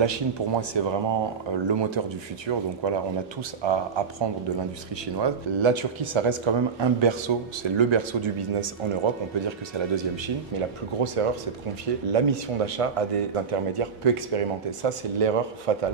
La Chine, pour moi, c'est vraiment le moteur du futur. Donc voilà, on a tous à apprendre de l'industrie chinoise. La Turquie, ça reste quand même un berceau. C'est le berceau du business en Europe. On peut dire que c'est la deuxième Chine. Mais la plus grosse erreur, c'est de confier la mission d'achat à des intermédiaires peu expérimentés. Ça, c'est l'erreur fatale.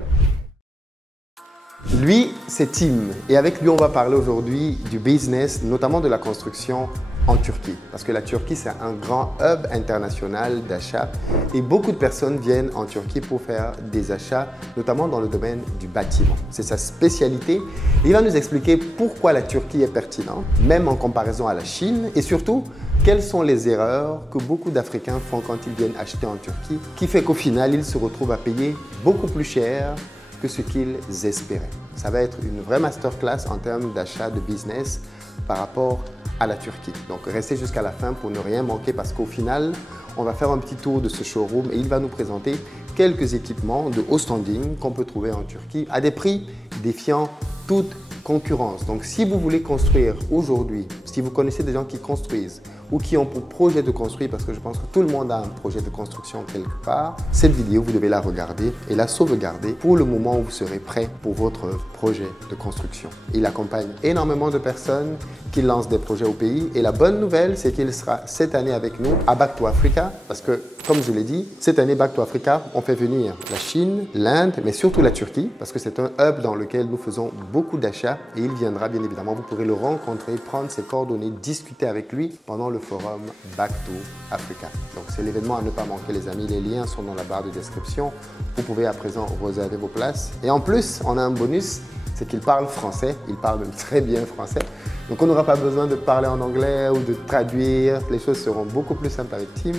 Lui, c'est Tim. Et avec lui, on va parler aujourd'hui du business, notamment de la construction en Turquie. Parce que la Turquie, c'est un grand hub international d'achat. Et beaucoup de personnes viennent en Turquie pour faire des achats, notamment dans le domaine du bâtiment. C'est sa spécialité. Il va nous expliquer pourquoi la Turquie est pertinente, même en comparaison à la Chine. Et surtout, quelles sont les erreurs que beaucoup d'Africains font quand ils viennent acheter en Turquie, qui fait qu'au final, ils se retrouvent à payer beaucoup plus cher que ce qu'ils espéraient. Ça va être une vraie masterclass en termes d'achat, de business par rapport à la Turquie. Donc restez jusqu'à la fin pour ne rien manquer parce qu'au final, on va faire un petit tour de ce showroom et il va nous présenter quelques équipements de haut standing qu'on peut trouver en Turquie à des prix défiant toute concurrence. Donc si vous voulez construire aujourd'hui, si vous connaissez des gens qui construisent ou qui ont pour projet de construire, parce que je pense que tout le monde a un projet de construction quelque part, cette vidéo, vous devez la regarder et la sauvegarder pour le moment où vous serez prêt pour votre projet de construction. Il accompagne énormément de personnes qui lancent des projets au pays et la bonne nouvelle, c'est qu'il sera cette année avec nous à Back to Africa parce que, comme je l'ai dit, cette année Back to Africa, on fait venir la Chine, l'Inde, mais surtout la Turquie parce que c'est un hub dans lequel nous faisons beaucoup d'achats et il viendra bien évidemment, vous pourrez le rencontrer, prendre ses coordonnées, discuter avec lui pendant le forum Back to Africa. Donc c'est l'événement à ne pas manquer les amis, les liens sont dans la barre de description. Vous pouvez à présent réserver vos places. Et en plus, on a un bonus, c'est qu'il parle français, il parle même très bien français. Donc on n'aura pas besoin de parler en anglais ou de traduire, les choses seront beaucoup plus simples avec Tim.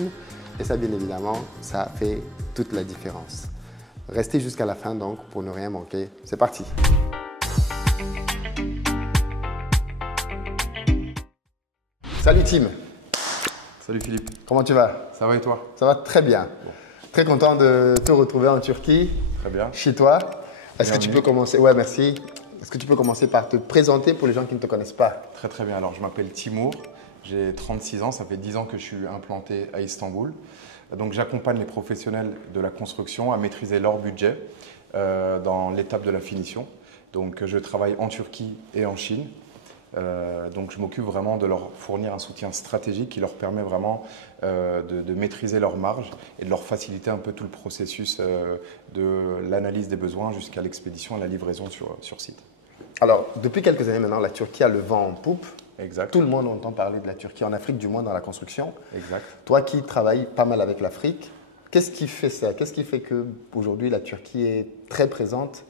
Et ça bien évidemment, ça fait toute la différence. Restez jusqu'à la fin donc pour ne rien manquer. C'est parti! Salut Tim! Salut Philippe. Comment tu vas? Ça va et toi? Ça va très bien. Bon. Très content de te retrouver en Turquie. Très bien. Chez toi. Est-ce que tu peux commencer? Ouais, merci. Est-ce que tu peux commencer par te présenter pour les gens qui ne te connaissent pas? Très très bien. Alors je m'appelle Timur, j'ai 36 ans, ça fait 10 ans que je suis implanté à Istanbul. Donc j'accompagne les professionnels de la construction à maîtriser leur budget dans l'étape de la finition. Donc je travaille en Turquie et en Chine. Donc je m'occupe vraiment de leur fournir un soutien stratégique qui leur permet vraiment de maîtriser leurs marges et de leur faciliter un peu tout le processus de l'analyse des besoins jusqu'à l'expédition et la livraison sur site. Alors, depuis quelques années maintenant, la Turquie a le vent en poupe. Exact. Tout le monde entend parler de la Turquie, en Afrique du moins dans la construction. Exact. Toi qui travailles pas mal avec l'Afrique, qu'est-ce qui fait ça? Qu'est-ce qui fait qu'aujourd'hui la Turquie est très présente?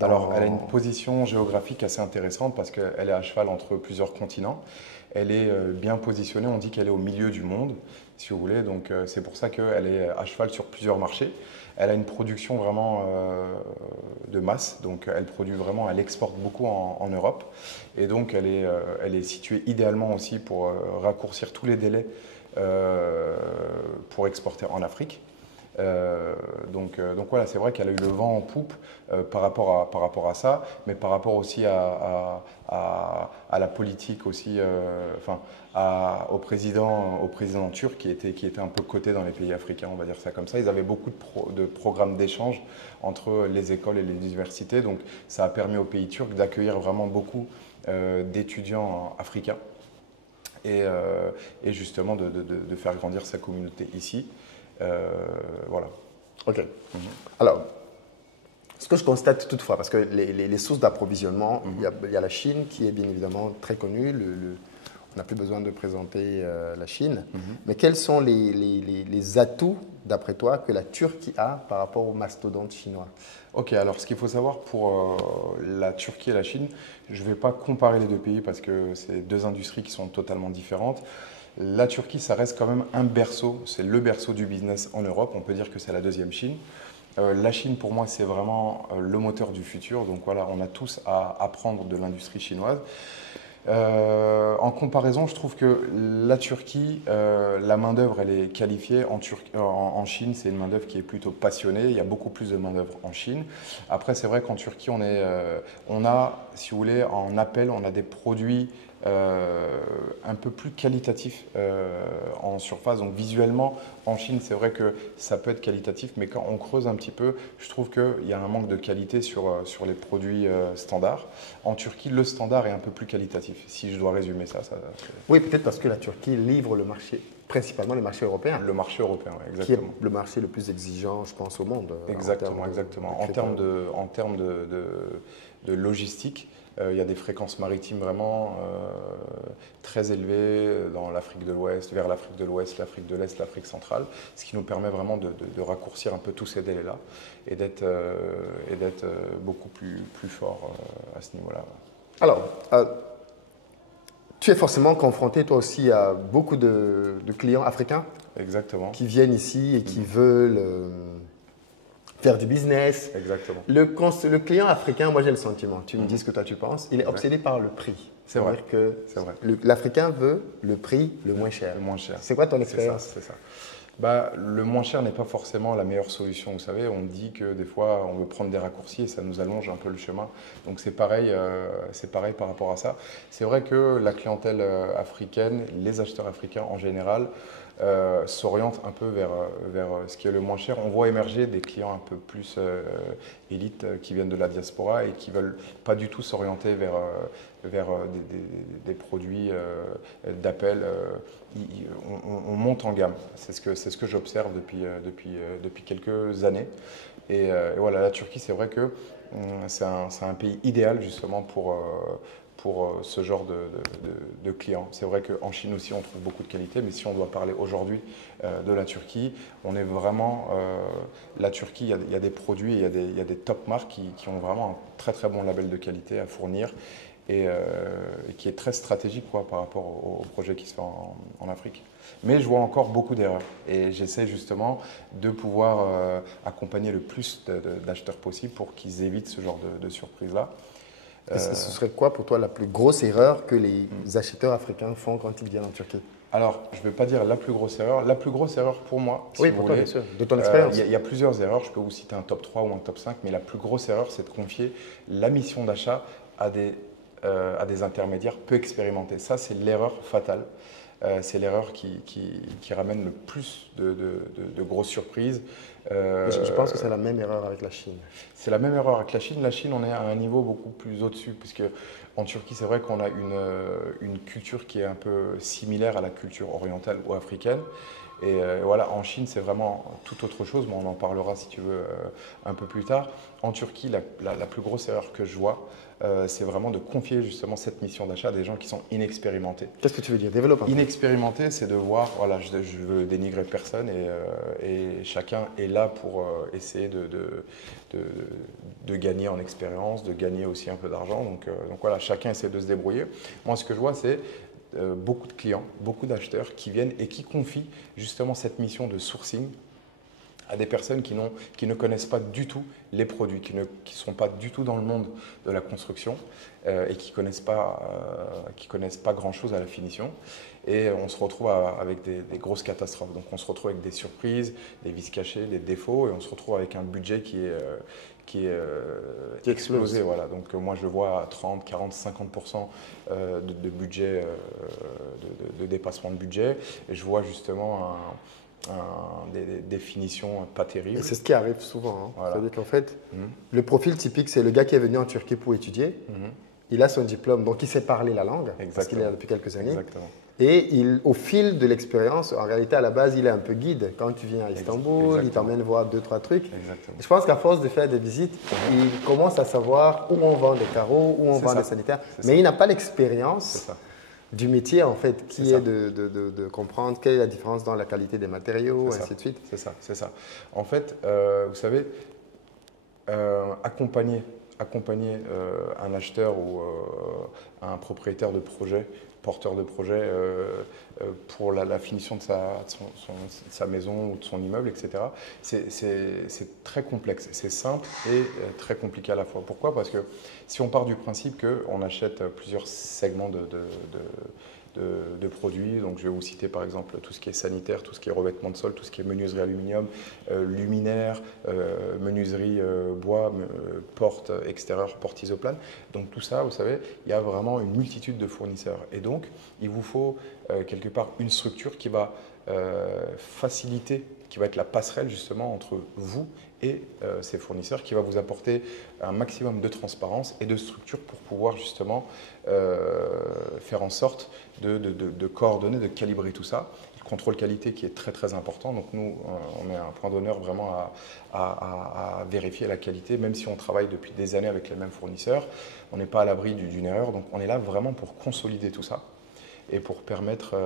Alors, elle a une position géographique assez intéressante parce qu'elle est à cheval entre plusieurs continents. Elle est bien positionnée, on dit qu'elle est au milieu du monde, si vous voulez. Donc, c'est pour ça qu'elle est à cheval sur plusieurs marchés. Elle a une production vraiment de masse. Donc, elle produit vraiment, elle exporte beaucoup en Europe. Et donc, elle est située idéalement aussi pour raccourcir tous les délais pour exporter en Afrique. Donc voilà, c'est vrai qu'elle a eu le vent en poupe par rapport à ça, mais par rapport aussi à la politique aussi, au président turc qui était un peu coté dans les pays africains, on va dire ça comme ça. Ils avaient beaucoup de programmes d'échange entre les écoles et les universités, donc ça a permis au pays turc d'accueillir vraiment beaucoup d'étudiants africains et justement de faire grandir sa communauté ici. Voilà. Ok. Alors, ce que je constate toutefois, parce que les sources d'approvisionnement, il y a la Chine qui est bien évidemment très connue. On n'a plus besoin de présenter la Chine. Mais quels sont les atouts, d'après toi, que la Turquie a par rapport aux mastodontes chinois? Ok, alors ce qu'il faut savoir pour la Turquie et la Chine, je ne vais pas comparer les deux pays parce que c'est deux industries qui sont totalement différentes. La Turquie, ça reste quand même un berceau, c'est le berceau du business en Europe, on peut dire que c'est la deuxième Chine. La Chine, pour moi, c'est vraiment le moteur du futur, donc voilà, on a tous à apprendre de l'industrie chinoise. En comparaison, je trouve que la Turquie, la main-d'œuvre, elle est qualifiée. En Chine, c'est une main-d'œuvre qui est plutôt passionnée. Il y a beaucoup plus de main-d'œuvre en Chine. Après, c'est vrai qu'en Turquie, on a, si vous voulez, en appel, on a des produits un peu plus qualitatif en surface. Donc visuellement, en Chine, c'est vrai que ça peut être qualitatif, mais quand on creuse un petit peu, je trouve qu'il y a un manque de qualité sur les produits standards. En Turquie, le standard est un peu plus qualitatif, si je dois résumer ça. Oui, peut-être parce que la Turquie livre le marché, principalement le marché européen. Le marché européen, exactement. Qui est le marché le plus exigeant, je pense, au monde. Exactement, exactement. En termes de logistique, il y a des fréquences maritimes vraiment très élevées dans l'Afrique de l'Ouest, vers l'Afrique de l'Ouest, l'Afrique de l'Est, l'Afrique centrale, ce qui nous permet vraiment de raccourcir un peu tous ces délais-là et d'être beaucoup plus fort à ce niveau-là. Alors, tu es forcément confronté toi aussi à beaucoup de clients africains. Exactement. Qui viennent ici et qui veulent faire du business. Exactement. Le client africain, moi j'ai le sentiment, tu me dis ce que toi tu penses, il est obsédé par le prix. C'est vrai. Que l'Africain veut le prix le moins cher. Le moins cher. C'est quoi ton expérience? C'est ça. Bah, le moins cher n'est pas forcément la meilleure solution. Vous savez, on dit que des fois, on veut prendre des raccourcis et ça nous allonge un peu le chemin. Donc c'est pareil par rapport à ça. C'est vrai que la clientèle africaine, les acheteurs africains en général, s'orientent un peu vers ce qui est le moins cher. On voit émerger des clients un peu plus élites qui viennent de la diaspora et qui ne veulent pas du tout s'orienter vers des produits d'appel. On monte en gamme. C'est ce que j'observe depuis quelques années. Et voilà, la Turquie, c'est vrai que c'est un pays idéal justement pour ce genre de clients. C'est vrai qu'en Chine aussi, on trouve beaucoup de qualité, mais si on doit parler aujourd'hui de la Turquie, on est vraiment… la Turquie, il y a des produits, il y a des top marques qui ont vraiment un très très bon label de qualité à fournir et qui est très stratégique par rapport au projet qui se fait en Afrique. Mais je vois encore beaucoup d'erreurs et j'essaie justement de pouvoir accompagner le plus d'acheteurs possible pour qu'ils évitent ce genre de surprise-là. Ce serait quoi pour toi la plus grosse erreur que les acheteurs africains font quand ils viennent en Turquie? Alors, je ne vais pas dire la plus grosse erreur. La plus grosse erreur pour moi, si oui, vous pour voulez, toi, bien sûr, de ton expérience. Il y a plusieurs erreurs. Je peux vous citer un top 3 ou un top 5, mais la plus grosse erreur, c'est de confier la mission d'achat à des intermédiaires peu expérimentés. Ça, c'est l'erreur fatale. C'est l'erreur qui ramène le plus de grosses surprises. Je pense que c'est la même erreur avec la Chine. C'est la même erreur avec la Chine. La Chine, on est à un niveau beaucoup plus au-dessus, puisque en Turquie, c'est vrai qu'on a une culture qui est un peu similaire à la culture orientale ou africaine. Et voilà, en Chine, c'est vraiment tout autre chose, mais on en parlera si tu veux un peu plus tard. En Turquie, la plus grosse erreur que je vois, c'est vraiment de confier justement cette mission d'achat à des gens qui sont inexpérimentés. Qu'est-ce que tu veux dire? Développe un peu. Inexpérimenté, c'est de voir, voilà, je veux dénigrer personne et chacun est là pour essayer de gagner en expérience, de gagner aussi un peu d'argent. Donc voilà, chacun essaie de se débrouiller. Moi, ce que je vois, c'est beaucoup de clients, beaucoup d'acheteurs qui viennent et qui confient justement cette mission de sourcing à des personnes qui ne connaissent pas du tout les produits, qui ne sont pas du tout dans le monde de la construction et qui ne connaissent pas grand-chose à la finition. Et on se retrouve avec des grosses catastrophes. Donc on se retrouve avec des surprises, des vices cachés, des défauts, et on se retrouve avec un budget qui est explosé. Voilà. Donc moi je vois 30, 40, 50% de budget, de dépassement de budget. Et je vois justement des finitions pas terribles. Et c'est ce qui arrive souvent. Hein. Voilà. C'est-à-dire qu'en fait, le profil typique, c'est le gars qui est venu en Turquie pour étudier. Il a son diplôme, donc il sait parler la langue, parce qu'il est là depuis quelques années. Exactement. Et au fil de l'expérience, en réalité, à la base, il est un peu guide. Quand tu viens à Istanbul, il t'emmène voir 2-3 trucs. Exactement. Je pense qu'à force de faire des visites, il commence à savoir où on vend des carreaux, où on vend des sanitaires. Mais il n'a pas l'expérience du métier, en fait, qui est de comprendre quelle est la différence dans la qualité des matériaux, ainsi de suite. C'est ça. En fait, vous savez, accompagner un acheteur ou un propriétaire de projet, porteur de projet pour la finition de sa maison ou de son immeuble, etc. C'est très complexe. C'est simple et très compliqué à la fois. Pourquoi? Parce que si on part du principe qu'on achète plusieurs segments de produits. Donc, je vais vous citer par exemple tout ce qui est sanitaire, tout ce qui est revêtement de sol, tout ce qui est menuiserie aluminium, luminaire, menuiserie bois, porte extérieure, porte isoplane. Donc, tout ça, vous savez, il y a vraiment une multitude de fournisseurs. Et donc, il vous faut quelque part une structure qui va faciliter, qui va être la passerelle justement entre vous et ces fournisseurs, qui va vous apporter un maximum de transparence et de structure pour pouvoir justement faire en sorte de coordonner, de calibrer tout ça. Le contrôle qualité qui est très très important, donc nous on met un point d'honneur vraiment à vérifier la qualité, même si on travaille depuis des années avec les mêmes fournisseurs, on n'est pas à l'abri d'une erreur, donc on est là vraiment pour consolider tout ça et pour permettre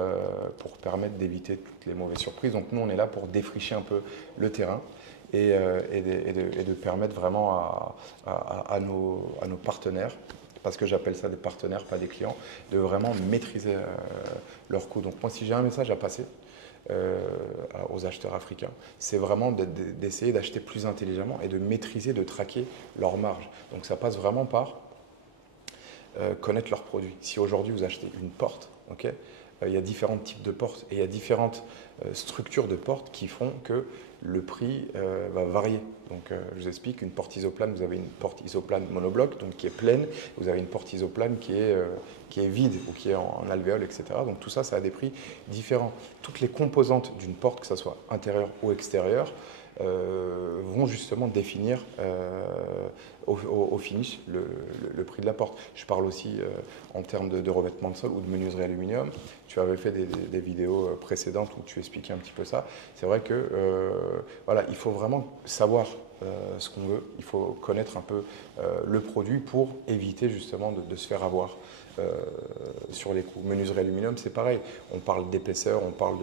d'éviter toutes les mauvaises surprises. Donc nous, on est là pour défricher un peu le terrain et de permettre vraiment à nos partenaires, parce que j'appelle ça des partenaires, pas des clients, de vraiment maîtriser leurs coûts. Donc moi, si j'ai un message à passer aux acheteurs africains, c'est vraiment d'essayer d'acheter plus intelligemment et de maîtriser, de traquer leur marge. Donc ça passe vraiment par connaître leurs produits. Si aujourd'hui vous achetez une porte, okay, il y a différents types de portes et il y a différentes structures de portes qui font que le prix va varier. Donc je vous explique, une porte isoplane, vous avez une porte isoplane monobloc, donc qui est pleine, vous avez une porte isoplane qui est vide ou qui est en alvéole, etc. Donc tout ça, ça a des prix différents. Toutes les composantes d'une porte, que ce soit intérieure ou extérieure, vont justement définir au finish le prix de la porte. Je parle aussi en termes de revêtement de sol ou de menuiserie aluminium. Tu avais fait des vidéos précédentes où tu expliquais un petit peu ça. C'est vrai que voilà, il faut vraiment savoir ce qu'on veut. Il faut connaître un peu le produit pour éviter justement de se faire avoir sur les coûts. Menuiserie aluminium, c'est pareil. On parle d'épaisseur, on parle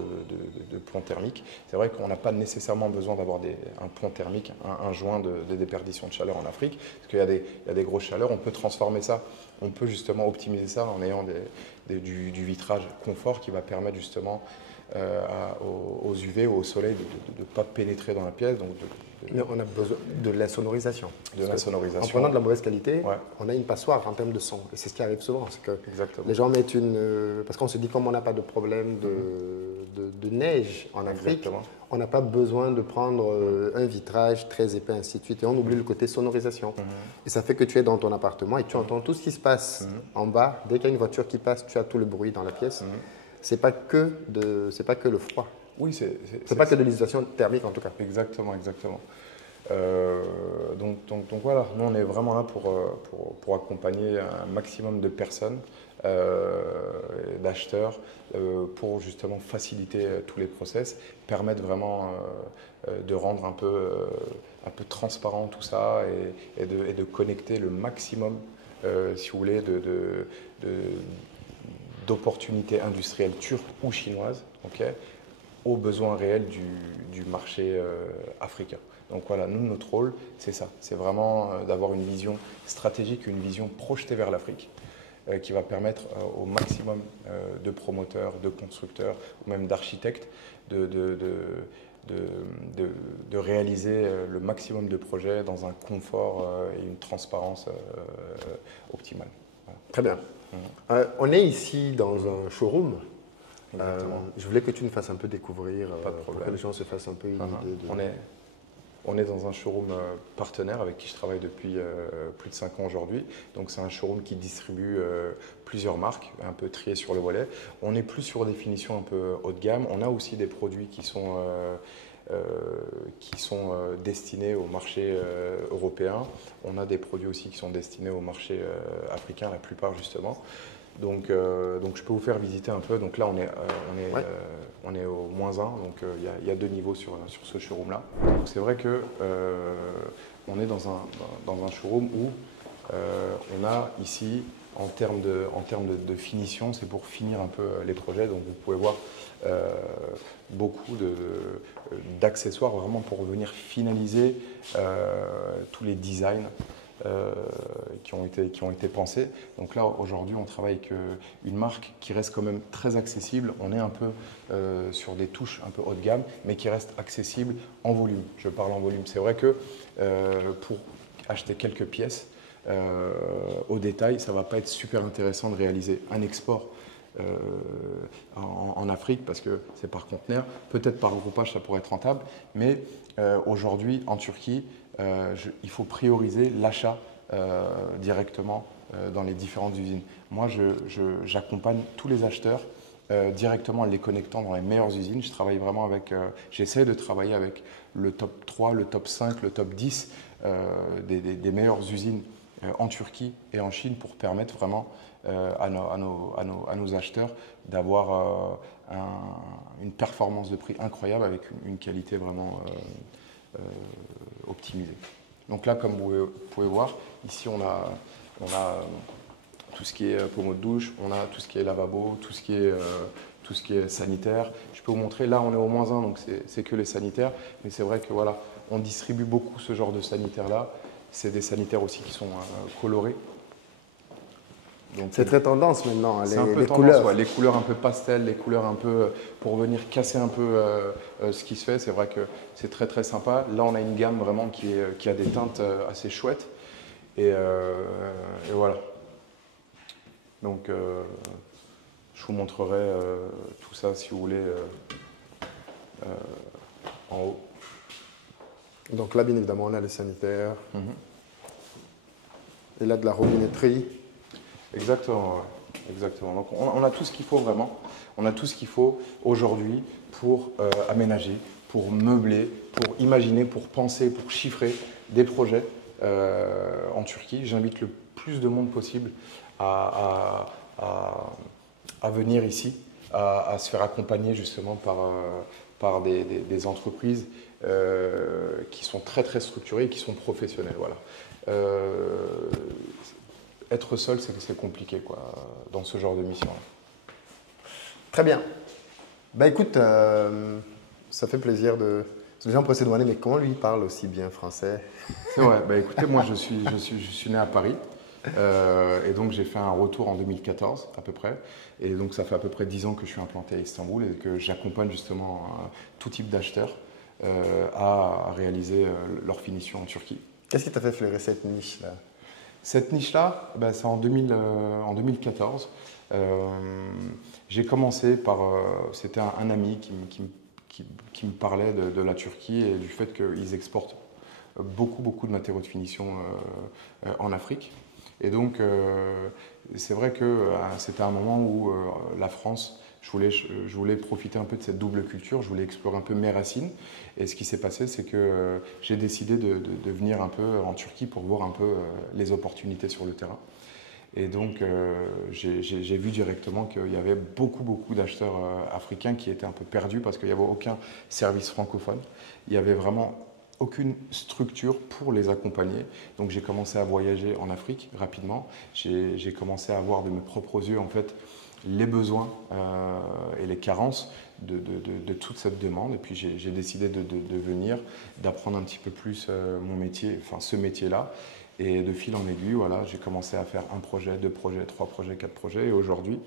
de plomb thermique. C'est vrai qu'on n'a pas nécessairement besoin d'avoir un plomb thermique, un joint de déperdition de chaleur en Afrique, parce qu'il y a des grosses chaleurs. On peut transformer ça, on peut justement optimiser ça en ayant du vitrage confort qui va permettre justement aux UV ou au soleil de ne pas pénétrer dans la pièce. Donc mais on a besoin de l'insonorisation. De l'insonorisation. En prenant de la mauvaise qualité, ouais, on a une passoire en termes de son. Et c'est ce qui arrive souvent. C'est que exactement, les gens mettent parce qu'on se dit, comme on n'a pas de problème de neige en Afrique, exactement, on n'a pas besoin de prendre un vitrage très épais, ainsi de suite. Et on oublie le côté sonorisation. Et ça fait que tu es dans ton appartement et tu entends tout ce qui se passe en bas. Dès qu'il y a une voiture qui passe, tu as tout le bruit dans la pièce. C'est pas que le froid. Oui, c'est pas que de l'isolation thermique en tout cas. Exactement, exactement. Donc voilà, nous on est vraiment là pour accompagner un maximum de personnes, d'acheteurs, pour justement faciliter tous les process, permettre vraiment de rendre un peu transparent tout ça et de connecter le maximum, si vous voulez, d'opportunités industrielles turques ou chinoises, okay, aux besoins réels du marché africain. Donc voilà, nous, notre rôle, c'est ça. C'est vraiment d'avoir une vision stratégique, une vision projetée vers l'Afrique, qui va permettre au maximum de promoteurs, de constructeurs ou même d'architectes de réaliser le maximum de projets dans un confort et une transparence optimale. Voilà. Très bien. On est ici dans un showroom. Je voulais que tu nous fasses un peu découvrir, pour que les gens se fassent un peu une idée de... On est dans un showroom partenaire avec qui je travaille depuis plus de 5 ans aujourd'hui. Donc c'est un showroom qui distribue plusieurs marques, un peu triées sur le volet. On est plus sur des finitions un peu haut de gamme. On a aussi des produits qui sont destinés au marché européen. On a des produits aussi qui sont destinés au marché africain, la plupart justement. Donc je peux vous faire visiter un peu. Donc là, on est au -1, donc il y a 2 niveaux sur ce showroom-là. C'est vrai que on est dans un showroom où on a ici, en termes de finition, c'est pour finir un peu les projets. Donc vous pouvez voir beaucoup d'accessoires vraiment pour venir finaliser tous les designs qui ont été pensés. Donc là, aujourd'hui, on travaille avec une marque qui reste quand même très accessible. On est un peu sur des touches un peu haut de gamme, mais qui reste accessible en volume. Je parle en volume. C'est vrai que pour acheter quelques pièces au détail, ça ne va pas être super intéressant de réaliser un export en Afrique parce que c'est par conteneur. Peut-être par groupage, ça pourrait être rentable. Mais aujourd'hui, en Turquie, il faut prioriser l'achat directement dans les différentes usines. Moi, j'accompagne tous les acheteurs directement en les connectant dans les meilleures usines. Je travaille vraiment avec, j'essaie de travailler avec le top 3, le top 5, le top 10 des meilleures usines en Turquie et en Chine pour permettre vraiment à nos acheteurs d'avoir une performance de prix incroyable avec une qualité vraiment optimisée. Donc là, comme vous pouvez voir, ici on a tout ce qui est pommeau de douche, on a tout ce qui est lavabo, tout ce qui est sanitaire. Je peux vous montrer, là on est au -1, donc c'est que les sanitaires, mais c'est vrai que voilà, on distribue beaucoup ce genre de sanitaires-là. C'est des sanitaires aussi qui sont colorés. C'est très tendance maintenant, c'est un peu les tendance, couleurs. ouais, les couleurs un peu pastel, les couleurs un peu pour venir casser un peu ce qui se fait. C'est vrai que c'est très très sympa. Là, on a une gamme vraiment qui a des teintes assez chouettes. Et voilà. Donc, je vous montrerai tout ça si vous voulez en haut. Donc là, bien évidemment, on a les sanitaires. Et là, de la robinetterie. Exactement, ouais. Exactement. Donc on a tout ce qu'il faut vraiment. On a tout ce qu'il faut aujourd'hui pour aménager, pour meubler, pour imaginer, pour penser, pour chiffrer des projets en Turquie. J'invite le plus de monde possible à venir ici, à se faire accompagner justement par des entreprises qui sont très très structurées et qui sont professionnelles. Voilà. Être seul, c'est compliqué quoi, dans ce genre de mission. Très bien. Bah écoute, ça fait plaisir de. Les gens pourraient se demander, mais comment lui parle aussi bien français? C'est vrai. Bah écoutez, moi je suis né à Paris. Et donc j'ai fait un retour en 2014 à peu près. Et donc ça fait à peu près 10 ans que je suis implanté à Istanbul et que j'accompagne justement tout type d'acheteurs à réaliser leur finition en Turquie. Qu'est-ce qui t'a fait fleurir cette niche-là? Cette niche-là, bah, c'est en 2014. J'ai commencé par... c'était un ami qui me parlait de la Turquie et du fait qu'ils exportent beaucoup de matériaux de finition en Afrique. Et donc, c'est vrai que c'était un moment où la France, je voulais profiter un peu de cette double culture, je voulais explorer un peu mes racines. Et ce qui s'est passé, c'est que j'ai décidé de venir un peu en Turquie pour voir un peu les opportunités sur le terrain. Et donc, j'ai vu directement qu'il y avait beaucoup d'acheteurs africains qui étaient un peu perdus parce qu'il n'y avait aucun service francophone. Il y avait vraiment aucune structure pour les accompagner. Donc j'ai commencé à voyager en Afrique rapidement. J'ai commencé à voir de mes propres yeux en fait les besoins et les carences de toute cette demande. Et puis j'ai décidé de venir, d'apprendre un petit peu plus mon métier, enfin ce métier-là. Et de fil en aiguille, voilà, j'ai commencé à faire 1 projet, 2 projets, 3 projets, 4 projets. Et aujourd'hui,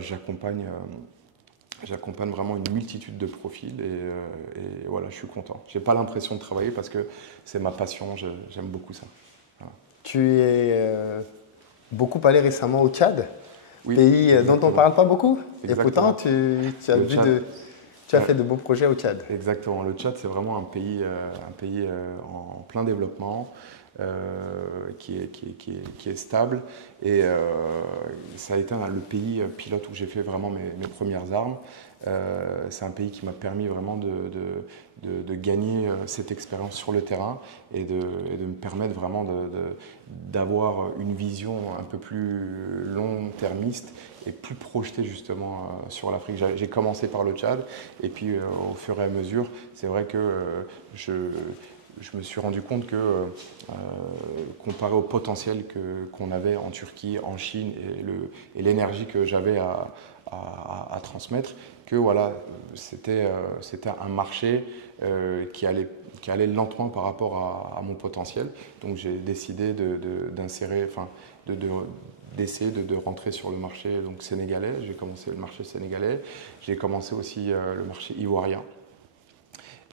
j'accompagne vraiment une multitude de profils et voilà, je suis content. Je n'ai pas l'impression de travailler parce que c'est ma passion, j'aime beaucoup ça. Voilà. Tu es beaucoup allé récemment au Tchad, Oui, pays exactement. dont on ne parle pas beaucoup. Exactement. Et pourtant, tu as fait de beaux projets au Tchad. Exactement. Le Tchad, c'est vraiment un pays en plein développement. Qui est stable et ça a été le pays pilote où j'ai fait vraiment mes premières armes. C'est un pays qui m'a permis vraiment de gagner cette expérience sur le terrain et de me permettre vraiment d'avoir une vision un peu plus long-termiste et plus projetée justement sur l'Afrique. J'ai commencé par le Tchad et puis au fur et à mesure, c'est vrai que je me suis rendu compte que, comparé au potentiel qu'on avait en Turquie, en Chine et l'énergie que j'avais à transmettre, que voilà, c'était un marché qui allait lentement par rapport à mon potentiel. Donc j'ai décidé d'essayer de rentrer sur le marché donc, sénégalais. J'ai commencé le marché sénégalais, j'ai commencé aussi le marché ivoirien.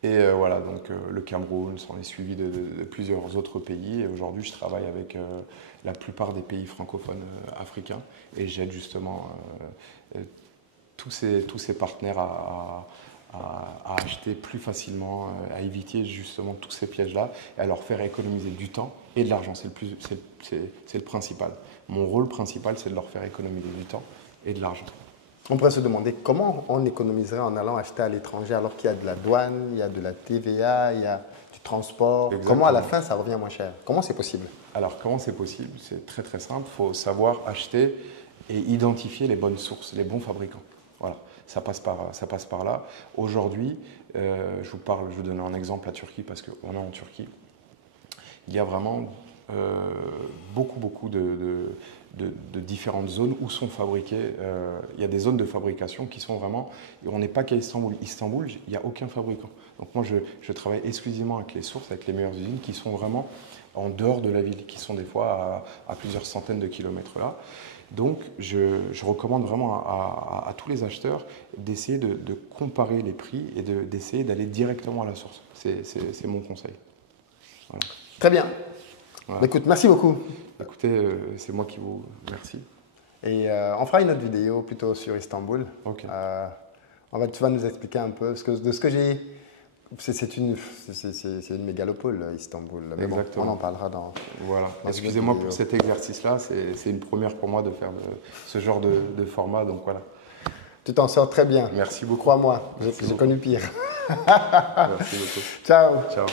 Et voilà, donc le Cameroun s'en est suivi de plusieurs autres pays. Et aujourd'hui, je travaille avec la plupart des pays francophones africains. Et j'aide justement tous ces partenaires à acheter plus facilement, à éviter justement tous ces pièges-là et à leur faire économiser du temps et de l'argent. C'est le principal. Mon rôle principal, c'est de leur faire économiser du temps et de l'argent. On pourrait se demander comment on économiserait en allant acheter à l'étranger alors qu'il y a de la douane, il y a de la TVA, il y a du transport. Exactement. Comment à la fin ça revient moins cher? Comment c'est possible? Alors comment c'est possible? C'est très très simple. Il faut savoir acheter et identifier les bonnes sources, les bons fabricants. Voilà, ça passe par là. Aujourd'hui, je vous donne un exemple, la Turquie, parce qu'on est en Turquie. Il y a vraiment beaucoup de différentes zones où sont fabriqués. Il y a des zones de fabrication qui sont vraiment. On n'est pas qu'à Istanbul. Istanbul, il n'y a aucun fabricant. Donc moi, je travaille exclusivement avec les sources, avec les meilleures usines qui sont vraiment en dehors de la ville, qui sont des fois à plusieurs centaines de kilomètres là. Donc je recommande vraiment à tous les acheteurs d'essayer de comparer les prix et d'essayer d'aller directement à la source. C'est mon conseil. Voilà. Très bien. Voilà. Écoute, merci beaucoup. Écoutez, c'est moi qui vous remercie. Et on fera une autre vidéo plutôt sur Istanbul. Ok. Tu vas nous expliquer un peu, parce que de ce que j'ai... C'est une mégalopole, Istanbul. Mais bon, on en parlera dans... Voilà. Excusez-moi pour cet exercice-là. C'est une première pour moi de faire ce genre de format. Donc voilà. Tu t'en sors très bien. Merci beaucoup. Crois-moi, j'ai connu pire. Merci beaucoup. Ciao. Ciao.